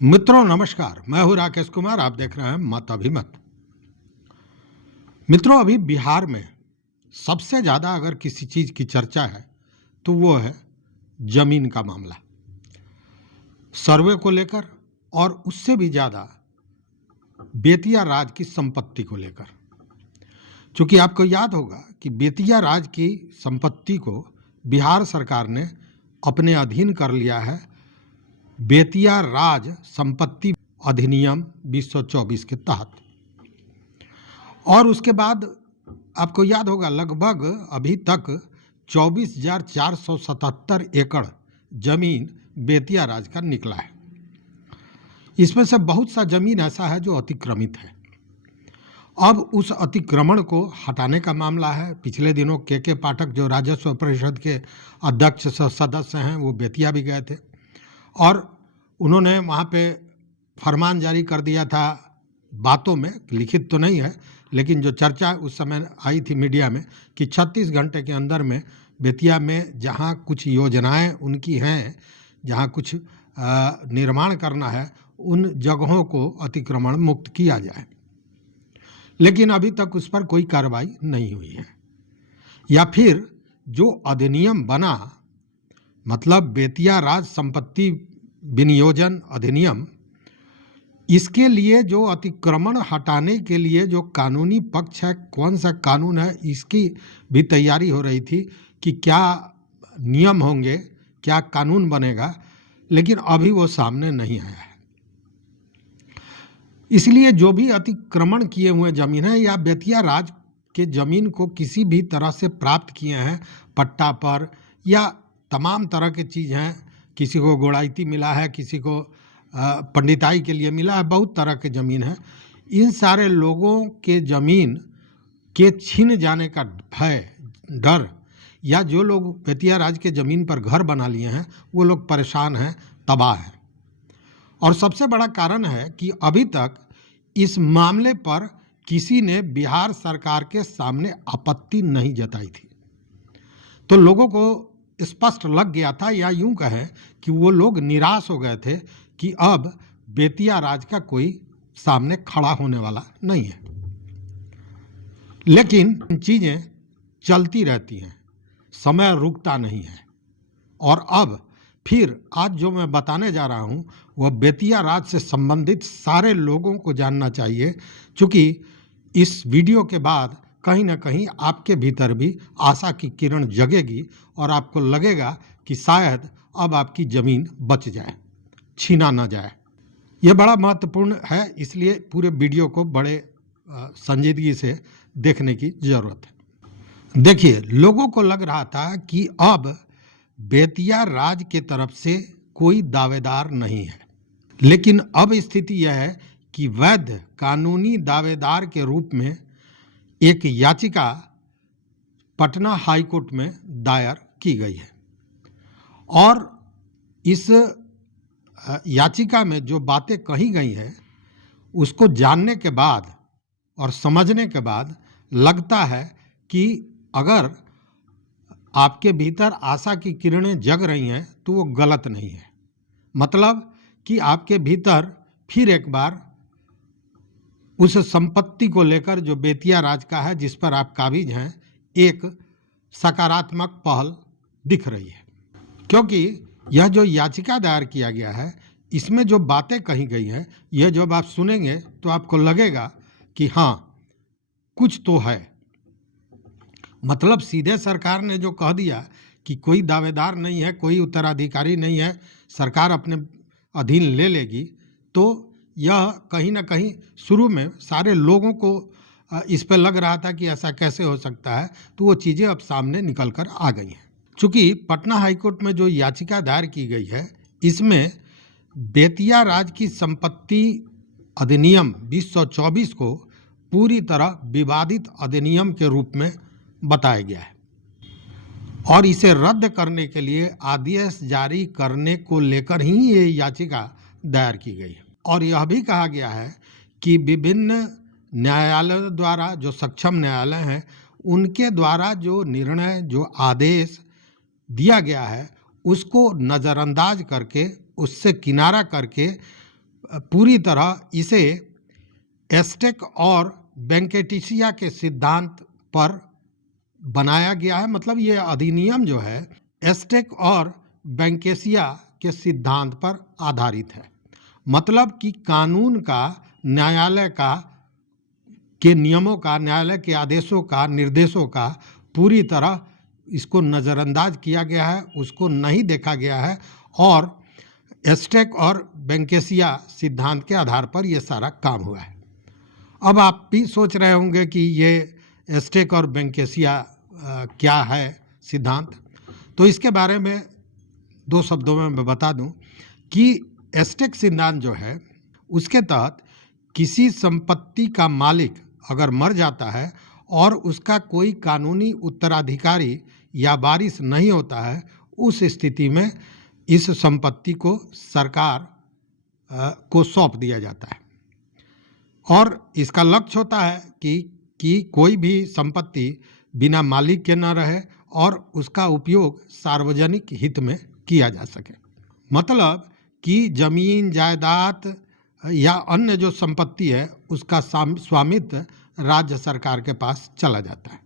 मित्रों नमस्कार, मैं हूं राकेश कुमार। आप देख रहे हैं मत अभिमत। मित्रों, अभी बिहार में सबसे ज़्यादा अगर किसी चीज़ की चर्चा है तो वो है जमीन का मामला, सर्वे को लेकर, और उससे भी ज़्यादा बेतिया राज की संपत्ति को लेकर। क्योंकि आपको याद होगा कि बेतिया राज की संपत्ति को बिहार सरकार ने अपने अधीन कर लिया है बेतिया राज संपत्ति अधिनियम 2024 के तहत। और उसके बाद आपको याद होगा लगभग अभी तक 24,477 एकड़ जमीन बेतिया राज का निकला है। इसमें से बहुत सा जमीन ऐसा है जो अतिक्रमित है। अब उस अतिक्रमण को हटाने का मामला है। पिछले दिनों के पाठक जो राजस्व परिषद के अध्यक्ष सदस्य हैं वो बेतिया भी गए थे और उन्होंने वहाँ पे फरमान जारी कर दिया था, बातों में, लिखित तो नहीं है लेकिन जो चर्चा उस समय आई थी मीडिया में, कि 36 घंटे के अंदर में बेतिया में जहाँ कुछ योजनाएं उनकी हैं, जहाँ कुछ निर्माण करना है, उन जगहों को अतिक्रमण मुक्त किया जाए। लेकिन अभी तक उस पर कोई कार्रवाई नहीं हुई है। या फिर जो अधिनियम बना, मतलब बेतिया राज संपत्ति विनियोजन अधिनियम, इसके लिए जो अतिक्रमण हटाने के लिए जो कानूनी पक्ष है, कौन सा कानून है, इसकी भी तैयारी हो रही थी कि क्या नियम होंगे, क्या कानून बनेगा, लेकिन अभी वो सामने नहीं आया है। इसलिए जो भी अतिक्रमण किए हुए जमीन है या बेतिया राज के जमीन को किसी भी तरह से प्राप्त किए हैं पट्टा पर, या तमाम तरह की चीज़ हैं, किसी को गोड़ाइती मिला है, किसी को पंडिताई के लिए मिला है, बहुत तरह के ज़मीन है। इन सारे लोगों के ज़मीन के छीन जाने का भय, डर, या जो लोग बेतिया राज के ज़मीन पर घर बना लिए हैं वो लोग परेशान हैं, तबाह हैं। और सबसे बड़ा कारण है कि अभी तक इस मामले पर किसी ने बिहार सरकार के सामने आपत्ति नहीं जताई थी। तो लोगों को स्पष्ट लग गया था, या यूं कहें कि वो लोग निराश हो गए थे कि अब बेतिया राज का कोई सामने खड़ा होने वाला नहीं है। लेकिन चीज़ें चलती रहती हैं, समय रुकता नहीं है। और अब फिर आज जो मैं बताने जा रहा हूं वह बेतिया राज से संबंधित सारे लोगों को जानना चाहिए, क्योंकि इस वीडियो के बाद कहीं ना कहीं आपके भीतर भी आशा की किरण जगेगी और आपको लगेगा कि शायद अब आपकी ज़मीन बच जाए, छीना ना जाए। यह बड़ा महत्वपूर्ण है, इसलिए पूरे वीडियो को बड़े संजीदगी से देखने की ज़रूरत है। देखिए, लोगों को लग रहा था कि अब बेतिया राज के तरफ से कोई दावेदार नहीं है, लेकिन अब स्थिति यह है कि वैध कानूनी दावेदार के रूप में एक याचिका पटना हाई कोर्ट में दायर की गई है। और इस याचिका में जो बातें कही गई हैं उसको जानने के बाद और समझने के बाद लगता है कि अगर आपके भीतर आशा की किरणें जग रही हैं तो वो गलत नहीं है। मतलब कि आपके भीतर फिर एक बार उस संपत्ति को लेकर जो बेतिया राज का है, जिस पर आप काबिज हैं, एक सकारात्मक पहल दिख रही है। क्योंकि यह जो याचिका दायर किया गया है, इसमें जो बातें कही गई हैं, यह जब आप सुनेंगे तो आपको लगेगा कि हाँ, कुछ तो है। मतलब सीधे सरकार ने जो कह दिया कि कोई दावेदार नहीं है, कोई उत्तराधिकारी नहीं है, सरकार अपने अधीन ले लेगी, तो यह कहीं ना कहीं शुरू में सारे लोगों को इस पर लग रहा था कि ऐसा कैसे हो सकता है, तो वो चीज़ें अब सामने निकल कर आ गई हैं। चूँकि पटना हाईकोर्ट में जो याचिका दायर की गई है, इसमें बेतिया राज की संपत्ति अधिनियम 2024 को पूरी तरह विवादित अधिनियम के रूप में बताया गया है और इसे रद्द करने के लिए आदेश जारी करने को लेकर ही ये याचिका दायर की गई है। और यह भी कहा गया है कि विभिन्न न्यायालयों द्वारा, जो सक्षम न्यायालय हैं, उनके द्वारा जो निर्णय, जो आदेश दिया गया है, उसको नज़रअंदाज करके, उससे किनारा करके पूरी तरह इसे एस्टेक और वेंकटेशिया के सिद्धांत पर बनाया गया है। मतलब ये अधिनियम जो है एस्टेक और वेंकटेशिया के सिद्धांत पर आधारित है। मतलब कि कानून का, न्यायालय का के नियमों का, न्यायालय के आदेशों का, निर्देशों का पूरी तरह इसको नज़रअंदाज किया गया है, उसको नहीं देखा गया है और एस्टेक और वेंकटेशिया सिद्धांत के आधार पर यह सारा काम हुआ है। अब आप भी सोच रहे होंगे कि ये एस्टेक और वेंकटेशिया क्या है सिद्धांत। तो इसके बारे में दो शब्दों में मैं बता दूं कि एस्टेक सिद्धांत जो है उसके तहत किसी संपत्ति का मालिक अगर मर जाता है और उसका कोई कानूनी उत्तराधिकारी या वारिस नहीं होता है, उस स्थिति में इस संपत्ति को सरकार को सौंप दिया जाता है और इसका लक्ष्य होता है कि कोई भी संपत्ति बिना मालिक के न रहे और उसका उपयोग सार्वजनिक हित में किया जा सके। मतलब कि जमीन, जायदाद या अन्य जो संपत्ति है उसका स्वामित्व राज्य सरकार के पास चला जाता है।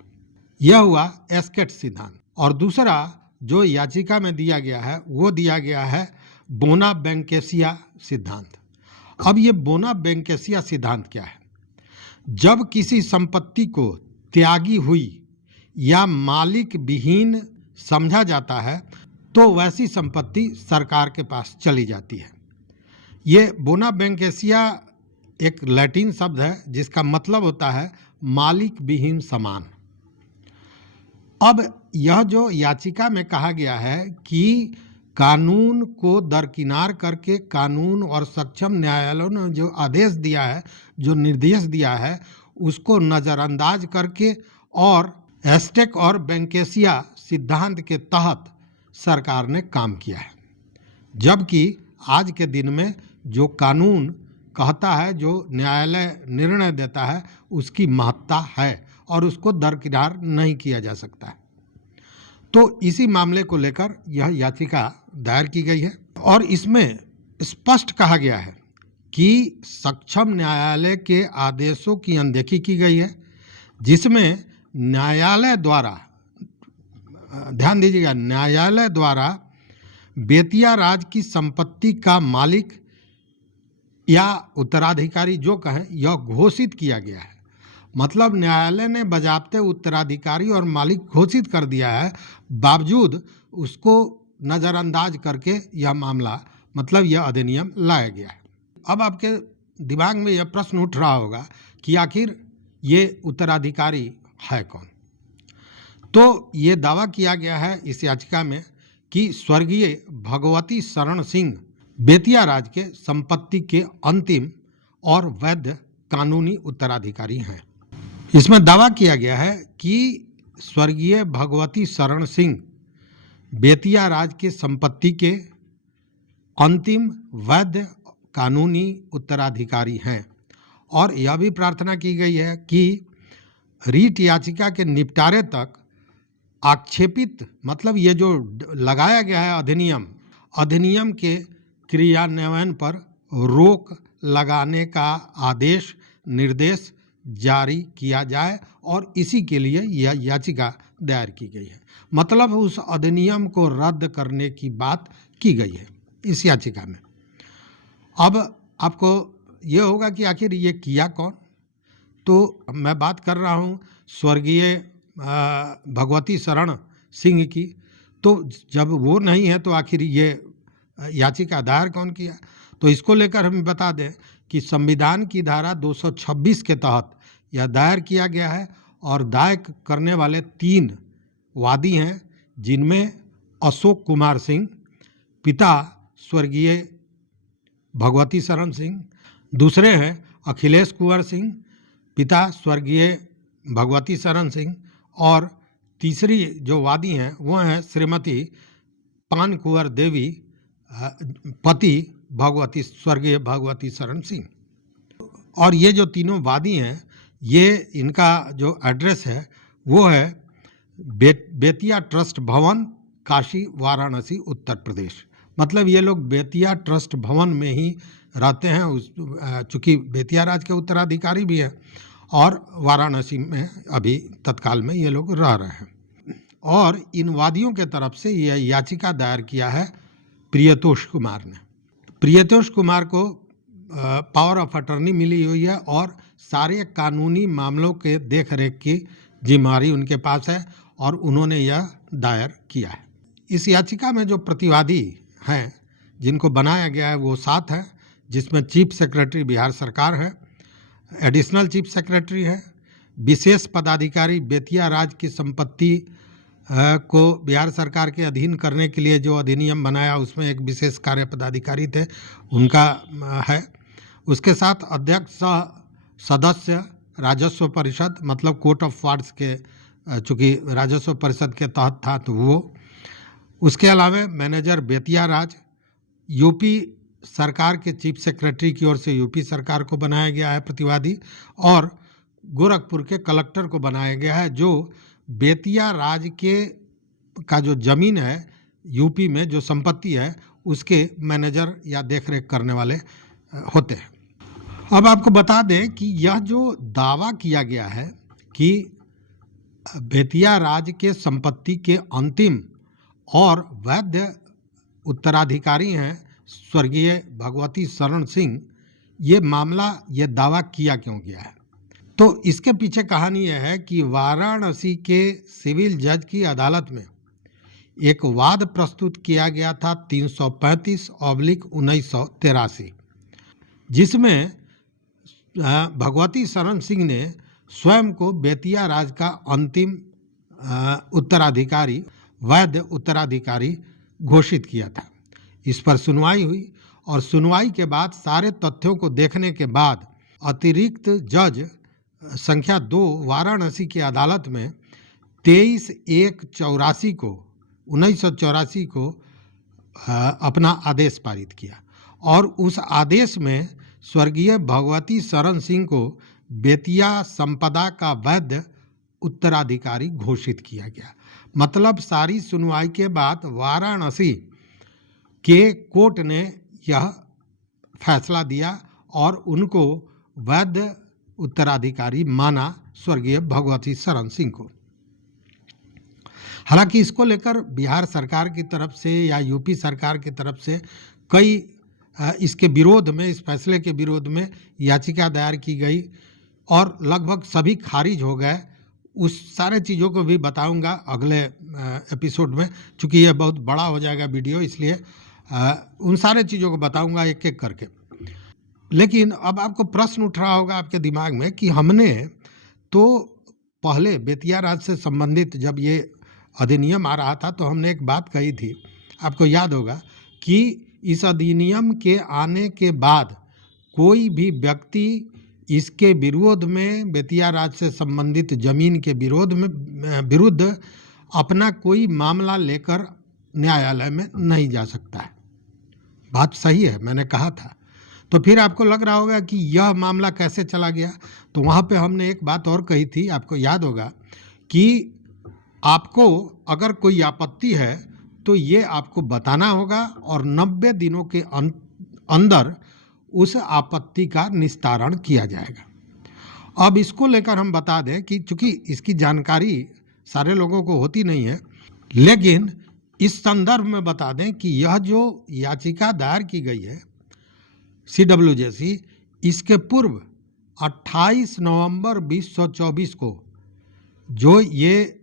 यह हुआ एस्टेट सिद्धांत। और दूसरा जो याचिका में दिया गया है वो दिया गया है बोना वेंकटेशिया सिद्धांत। अब ये बोना वेंकटेशिया सिद्धांत क्या है? जब किसी संपत्ति को त्यागी हुई या मालिक विहीन समझा जाता है तो वैसी संपत्ति सरकार के पास चली जाती है। ये बोना वेंकटेशिया एक लैटिन शब्द है जिसका मतलब होता है मालिक विहीन सामान। अब यह जो याचिका में कहा गया है कि कानून को दरकिनार करके कानून और सक्षम न्यायालयों ने जो आदेश दिया है, जो निर्देश दिया है, उसको नज़रअंदाज करके और एस्टेक और वेंकटेशिया सिद्धांत के तहत सरकार ने काम किया है। जबकि आज के दिन में जो कानून कहता है, जो न्यायालय निर्णय देता है, उसकी महत्ता है और उसको दरकिनार नहीं किया जा सकता है। तो इसी मामले को लेकर यह याचिका दायर की गई है और इसमें स्पष्ट कहा गया है कि सक्षम न्यायालय के आदेशों की अनदेखी की गई है, जिसमें न्यायालय द्वारा, ध्यान दीजिएगा, न्यायालय द्वारा बेतिया राज की संपत्ति का मालिक या उत्तराधिकारी जो कहें यह घोषित किया गया है। मतलब न्यायालय ने बजाबते उत्तराधिकारी और मालिक घोषित कर दिया है, बावजूद उसको नज़रअंदाज करके यह मामला, मतलब यह अधिनियम लाया गया है। अब आपके दिमाग में यह प्रश्न उठ रहा होगा कि आखिर ये उत्तराधिकारी है कौन? तो ये दावा किया गया है इस याचिका में कि स्वर्गीय भगवती शरण सिंह बेतिया राज के संपत्ति के अंतिम और वैध कानूनी उत्तराधिकारी हैं। इसमें दावा किया गया है कि स्वर्गीय भगवती शरण सिंह बेतिया राज के संपत्ति के अंतिम वैध कानूनी उत्तराधिकारी हैं और यह भी प्रार्थना की गई है कि रीट याचिका के निपटारे तक आक्षेपित, मतलब ये जो लगाया गया है अधिनियम के क्रियान्वयन पर रोक लगाने का आदेश, निर्देश जारी किया जाए और इसी के लिए यह याचिका दायर की गई है। मतलब उस अधिनियम को रद्द करने की बात की गई है इस याचिका में। अब आपको यह होगा कि आखिर ये किया कौन? तो मैं बात कर रहा हूँ स्वर्गीय भगवती शरण सिंह की। तो जब वो नहीं है तो आखिर ये याचिका दायर कौन किया? तो इसको लेकर हम बता दें कि संविधान की धारा 226 के तहत यह दायर किया गया है और दायर करने वाले 3 वादी हैं, जिनमें अशोक कुमार सिंह, पिता स्वर्गीय भगवती शरण सिंह, दूसरे हैं अखिलेश कुंवर सिंह, पिता स्वर्गीय भगवती शरण सिंह, और तीसरी जो वादी हैं वो हैं श्रीमती पान कुंवर देवी, पति स्वर्गीय भगवती शरण सिंह। और ये जो तीनों वादी हैं, ये इनका जो एड्रेस है वो है बेतिया ट्रस्ट भवन, काशी, वाराणसी, उत्तर प्रदेश। मतलब ये लोग बेतिया ट्रस्ट भवन में ही रहते हैं। चूँकि बेतिया राज के उत्तराधिकारी भी हैं और वाराणसी में अभी तत्काल में ये लोग रह रहे हैं। और इन वादियों के तरफ से यह याचिका दायर किया है प्रियतोष कुमार ने। प्रियतोष कुमार को पावर ऑफ अटर्नी मिली हुई है और सारे कानूनी मामलों के देख रेख की जिम्मेदारी उनके पास है और उन्होंने यह दायर किया है। इस याचिका में जो प्रतिवादी हैं जिनको बनाया गया है वो 7 हैं, जिसमें चीफ सेक्रेटरी बिहार सरकार है, एडिशनल चीफ सेक्रेटरी है, विशेष पदाधिकारी बेतिया राज की संपत्ति को बिहार सरकार के अधीन करने के लिए जो अधिनियम बनाया उसमें एक विशेष कार्य पदाधिकारी थे, उनका है। उसके साथ अध्यक्ष सदस्य राजस्व परिषद, मतलब कोर्ट ऑफ वार्ड्स के, चूँकि राजस्व परिषद के तहत था तो वो। उसके अलावा मैनेजर बेतिया राज, यूपी सरकार के चीफ सेक्रेटरी की ओर से यूपी सरकार को बनाया गया है प्रतिवादी, और गोरखपुर के कलेक्टर को बनाया गया है जो बेतिया राज के का जो ज़मीन है यूपी में, जो संपत्ति है, उसके मैनेजर या देखरेख करने वाले होते हैं। अब आपको बता दें कि यह जो दावा किया गया है कि बेतिया राज के संपत्ति के अंतिम और वैध उत्तराधिकारी हैं स्वर्गीय भगवती शरण सिंह, ये मामला, ये दावा किया क्यों गया है? तो इसके पीछे कहानी यह है कि वाराणसी के सिविल जज की अदालत में एक वाद प्रस्तुत किया गया था 335/1983, जिसमें भगवती शरण सिंह ने स्वयं को बेतिया राज का अंतिम उत्तराधिकारी, वैध उत्तराधिकारी घोषित किया था। इस पर सुनवाई हुई और सुनवाई के बाद सारे तथ्यों को देखने के बाद अतिरिक्त जज संख्या 2 वाराणसी की अदालत में 23/1/1984 को अपना आदेश पारित किया और उस आदेश में स्वर्गीय भगवती शरण सिंह को बेतिया संपदा का वैध उत्तराधिकारी घोषित किया गया। मतलब सारी सुनवाई के बाद वाराणसी के कोर्ट ने यह फैसला दिया और उनको वैध उत्तराधिकारी माना स्वर्गीय भगवती शरण सिंह को। हालांकि इसको लेकर बिहार सरकार की तरफ से या यूपी सरकार की तरफ से कई इसके विरोध में, इस फैसले के विरोध में याचिका दायर की गई और लगभग सभी खारिज हो गए। उस सारे चीज़ों को भी बताऊंगा अगले एपिसोड में, चूँकि यह बहुत बड़ा हो जाएगा वीडियो, इसलिए उन सारे चीज़ों को बताऊंगा एक एक करके। लेकिन अब आपको प्रश्न उठ रहा होगा आपके दिमाग में कि हमने तो पहले बेतिया राज से संबंधित जब ये अधिनियम आ रहा था तो हमने एक बात कही थी, आपको याद होगा कि इस अधिनियम के आने के बाद कोई भी व्यक्ति इसके विरोध में, बेतिया राज से संबंधित जमीन के विरुद्ध अपना कोई मामला लेकर न्यायालय में नहीं जा सकता है। बात सही है, मैंने कहा था। तो फिर आपको लग रहा होगा कि यह मामला कैसे चला गया, तो वहाँ पे हमने एक बात और कही थी, आपको याद होगा कि आपको अगर कोई आपत्ति है तो ये आपको बताना होगा और 90 दिनों के अंदर उस आपत्ति का निस्तारण किया जाएगा। अब इसको लेकर हम बता दें कि चूँकि इसकी जानकारी सारे लोगों को होती नहीं है, लेकिन इस संदर्भ में बता दें कि यह जो याचिका दायर की गई है CWJC, इसके पूर्व 28 नवंबर 2024 को जो ये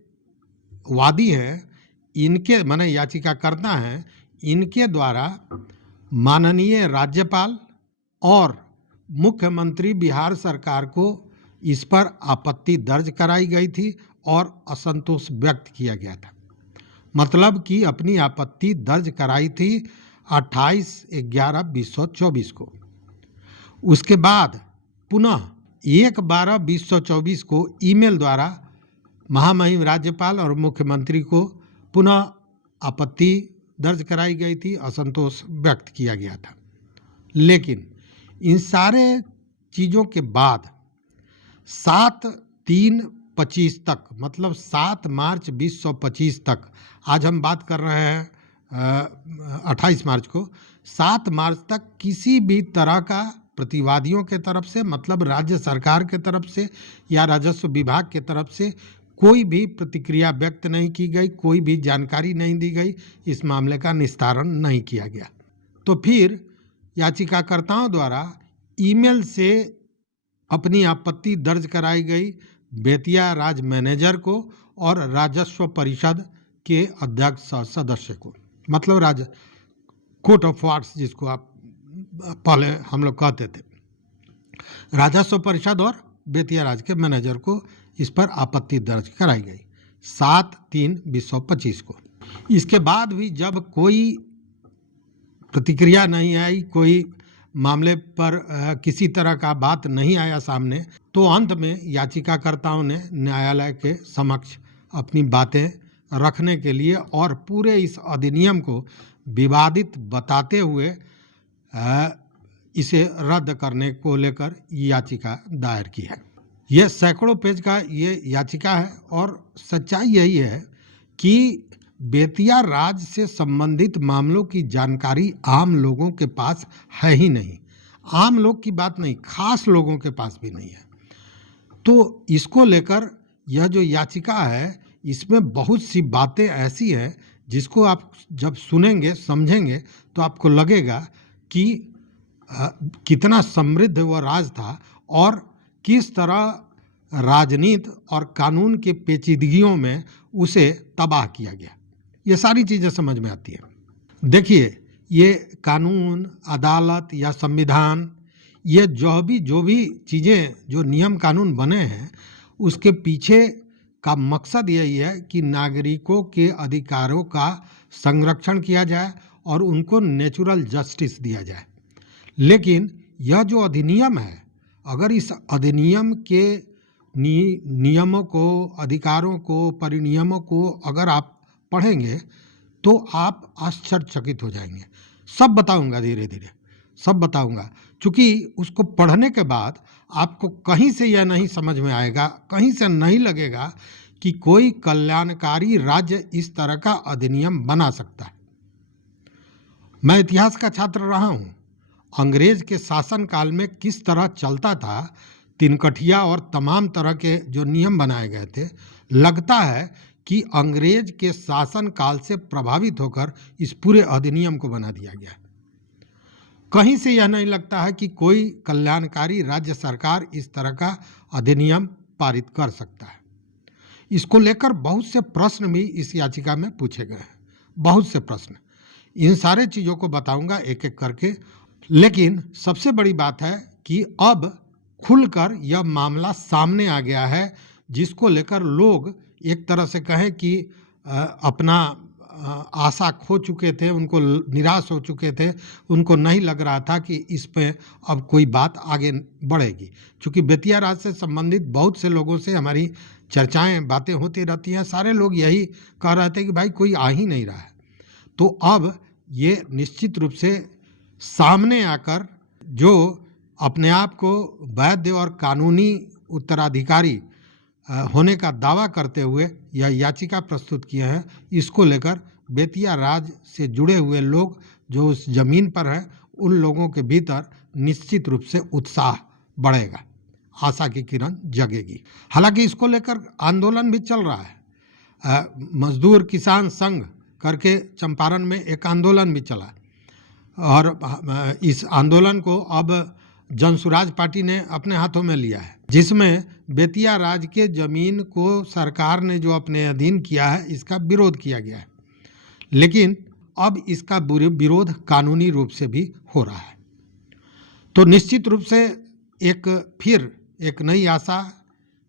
वादी हैं, इनके माने याचिकाकर्ता हैं, इनके द्वारा माननीय राज्यपाल और मुख्यमंत्री बिहार सरकार को इस पर आपत्ति दर्ज कराई गई थी और असंतोष व्यक्त किया गया था। मतलब कि अपनी आपत्ति दर्ज कराई थी 28/11/2024 को। उसके बाद पुनः 1/12/2024 को ईमेल द्वारा महामहिम राज्यपाल और मुख्यमंत्री को पुनः आपत्ति दर्ज कराई गई थी, असंतोष व्यक्त किया गया था। लेकिन इन सारे चीज़ों के बाद 7/3/25 तक, मतलब 7 मार्च 2025 तक, आज हम बात कर रहे हैं 28 मार्च को, 7 मार्च तक किसी भी तरह का प्रतिवादियों के तरफ से, मतलब राज्य सरकार के तरफ से या राजस्व विभाग के तरफ से कोई भी प्रतिक्रिया व्यक्त नहीं की गई, कोई भी जानकारी नहीं दी गई, इस मामले का निस्तारण नहीं किया गया। तो फिर याचिकाकर्ताओं द्वारा ईमेल से अपनी आपत्ति दर्ज कराई गई बेतिया राज मैनेजर को और राजस्व परिषद के अध्यक्ष सदस्य को, मतलब कोर्ट ऑफ वार्ड्स जिसको आप पहले हम लोग कहते थे, राजस्व परिषद और बेतिया राज के मैनेजर को इस पर आपत्ति दर्ज कराई गई 7/3/2025 को। इसके बाद भी जब कोई प्रतिक्रिया नहीं आई, कोई मामले पर किसी तरह का बात नहीं आया सामने, तो अंत में याचिकाकर्ताओं ने न्यायालय के समक्ष अपनी बातें रखने के लिए और पूरे इस अधिनियम को विवादित बताते हुए इसे रद्द करने को लेकर याचिका दायर की है। यह सैकड़ों पेज का ये याचिका है और सच्चाई यही है कि बेतिया राज से संबंधित मामलों की जानकारी आम लोगों के पास है ही नहीं। आम लोग की बात नहीं, खास लोगों के पास भी नहीं है। तो इसको लेकर यह जो याचिका है, इसमें बहुत सी बातें ऐसी हैं जिसको आप जब सुनेंगे, समझेंगे, तो आपको लगेगा कि कितना समृद्ध वह राज था और किस तरह राजनीति और कानून के पेचीदगियों में उसे तबाह किया गया। ये सारी चीज़ें समझ में आती हैं। देखिए, ये कानून, अदालत या संविधान, ये जो भी चीज़ें, जो नियम कानून बने हैं, उसके पीछे का मकसद यही है कि नागरिकों के अधिकारों का संरक्षण किया जाए और उनको नेचुरल जस्टिस दिया जाए। लेकिन यह जो अधिनियम है, अगर इस अधिनियम के नियमों को, अधिकारों को, परिनियमों को अगर आप पढ़ेंगे तो आप आश्चर्यचकित हो जाएंगे। सब बताऊंगा, धीरे धीरे सब बताऊंगा, क्योंकि उसको पढ़ने के बाद आपको कहीं से यह नहीं समझ में आएगा, कहीं से नहीं लगेगा कि कोई कल्याणकारी राज्य इस तरह का अधिनियम बना सकता है। मैं इतिहास का छात्र रहा हूं। अंग्रेज के शासन काल में किस तरह चलता था, तिनकठिया और तमाम तरह के जो नियम बनाए गए थे, लगता है कि अंग्रेज के शासन काल से प्रभावित होकर इस पूरे अधिनियम को बना दिया गया। कहीं से यह नहीं लगता है कि कोई कल्याणकारी राज्य सरकार इस तरह का अधिनियम पारित कर सकता है। इसको लेकर बहुत से प्रश्न भी इस याचिका में पूछे गए हैं, बहुत से प्रश्न। इन सारे चीज़ों को बताऊंगा एक एक करके, लेकिन सबसे बड़ी बात है कि अब खुलकर यह मामला सामने आ गया है, जिसको लेकर लोग एक तरह से कहें कि अपना आशा खो चुके थे, उनको निराश हो चुके थे, उनको नहीं लग रहा था कि इस पे अब कोई बात आगे बढ़ेगी। क्योंकि बेतिया राज से संबंधित बहुत से लोगों से हमारी चर्चाएं, बातें होती रहती हैं। सारे लोग यही कह रहे थे कि भाई कोई आ ही नहीं रहा है। तो अब ये निश्चित रूप से सामने आकर जो अपने आप को वैध और कानूनी उत्तराधिकारी होने का दावा करते हुए यह याचिका प्रस्तुत किए हैं, इसको लेकर बेतिया राज से जुड़े हुए लोग जो उस जमीन पर हैं, उन लोगों के भीतर निश्चित रूप से उत्साह बढ़ेगा, आशा की किरण जगेगी। हालांकि इसको लेकर आंदोलन भी चल रहा है। मजदूर किसान संघ करके चंपारण में एक आंदोलन भी चला और इस आंदोलन को अब जनसुराज पार्टी ने अपने हाथों में लिया है, जिसमें बेतिया राज के जमीन को सरकार ने जो अपने अधीन किया है, इसका विरोध किया गया है। लेकिन अब इसका विरोध कानूनी रूप से भी हो रहा है। तो निश्चित रूप से फिर एक नई आशा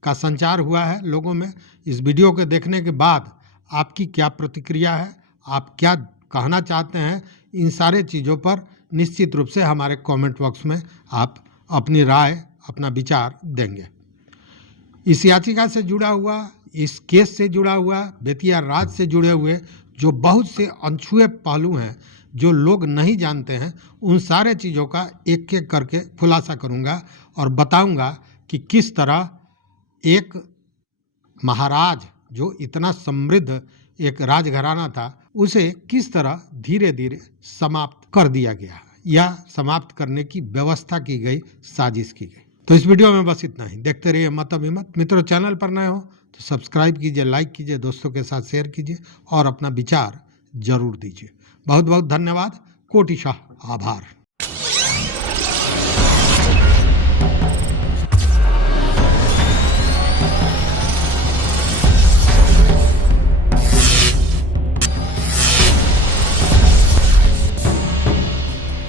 का संचार हुआ है लोगों में। इस वीडियो को देखने के बाद आपकी क्या प्रतिक्रिया है, आप क्या कहना चाहते हैं, इन सारे चीज़ों पर निश्चित रूप से हमारे कमेंट बॉक्स में आप अपनी राय, अपना विचार देंगे। इस याचिका से जुड़ा हुआ, इस केस से जुड़ा हुआ, बेतिया राज से जुड़े हुए जो बहुत से अनछुए पहलू हैं, जो लोग नहीं जानते हैं, उन सारे चीज़ों का एक एक करके खुलासा करूंगा और बताऊंगा कि किस तरह एक महाराज जो इतना समृद्ध एक राजघराना था, उसे किस तरह धीरे धीरे समाप्त कर दिया गया या समाप्त करने की व्यवस्था की गई, साजिश की गई। तो इस वीडियो में बस इतना ही। देखते रहिए मत अभिमत। मित्रों, चैनल पर नए हो तो सब्सक्राइब कीजिए, लाइक कीजिए, दोस्तों के साथ शेयर कीजिए और अपना विचार जरूर दीजिए। बहुत बहुत धन्यवाद। कोटिशाह आभार।